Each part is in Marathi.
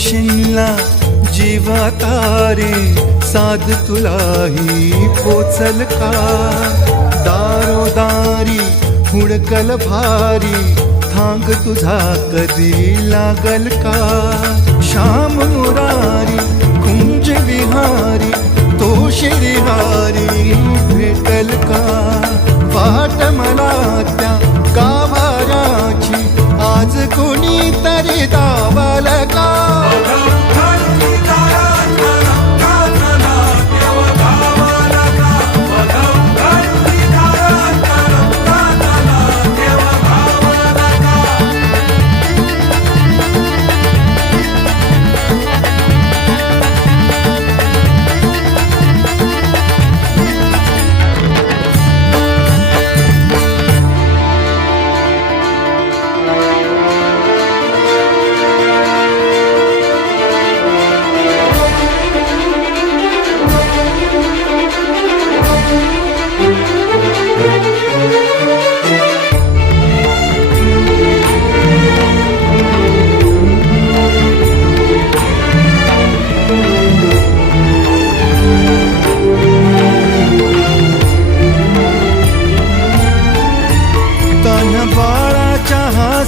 शिनला जीवा तारे साध तुलाही पोचल का दारोदारी हुडकल भारी थांग तुझा कधी लागल का श्याम मुरारी कुंज विहारी तो श्रीहारी भेटल का वाट मला त्या गाभाऱ्याची आज कोणी तरी दावल का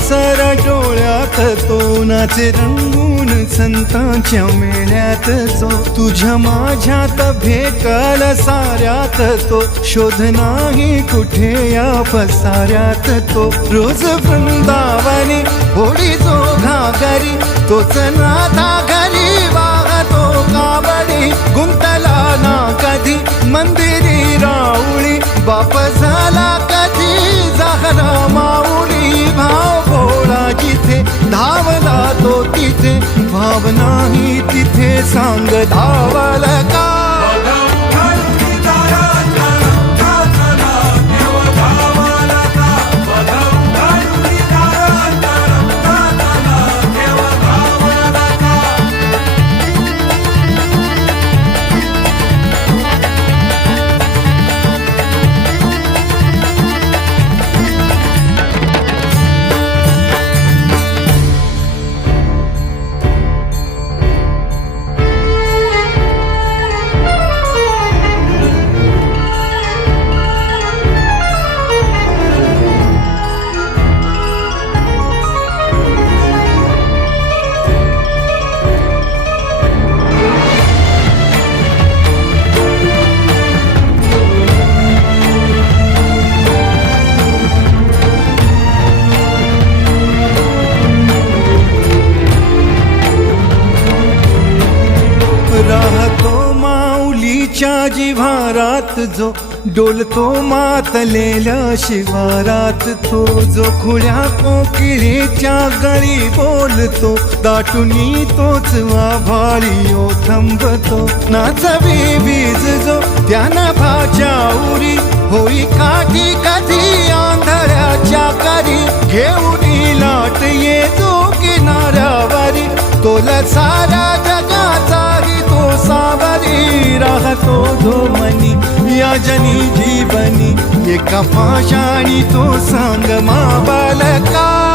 सर डोळ्यात तो नाचे रंगून संतांच्या मेळ्यात जो तुझ्या माझ्यात भेटल साऱ्यात तो शोध नाही कुठे या पसाऱ्यात तो रोज वृंदावनी होडी जो घागरी तोच नाथा घरी वाहतो कावडी गुंतला ना कधी मंदिरी राऊळी बाप झाला कधी जाहरा माऊली भाव भोळा जिथे धावला तो तिथे भाव नाही तिथे सांग धावल का राहतो माऊलीच्या जिव्हारात जो डोलतो मातलेल्या शिवारात तो जो खुल्या कोकिळेच्या गळी बोलतो दाटुनी तोच आभाळी ओ थांबतो नाचवी बीज जो त्यानं भाच्या उरी होई काठी कधी आंधळ्याच्या करी घेऊन लाट येतो किनाऱ्यावरी तोला सारा जगाचाही तो सावरी राहतो धोमनी या जनी जीवनी एका पाशाणी तो सांग मा बालका